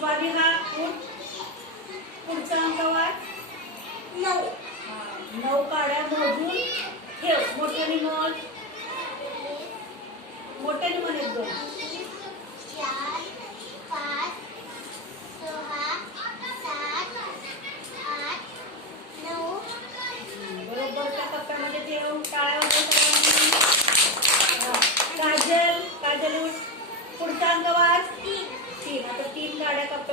स्वालिहा उठ पुढचा अंक वाच नऊ. हा, नऊ काड्या मोजून ठेव. मोठ्याने मोठ्याने म्हण एक दोन.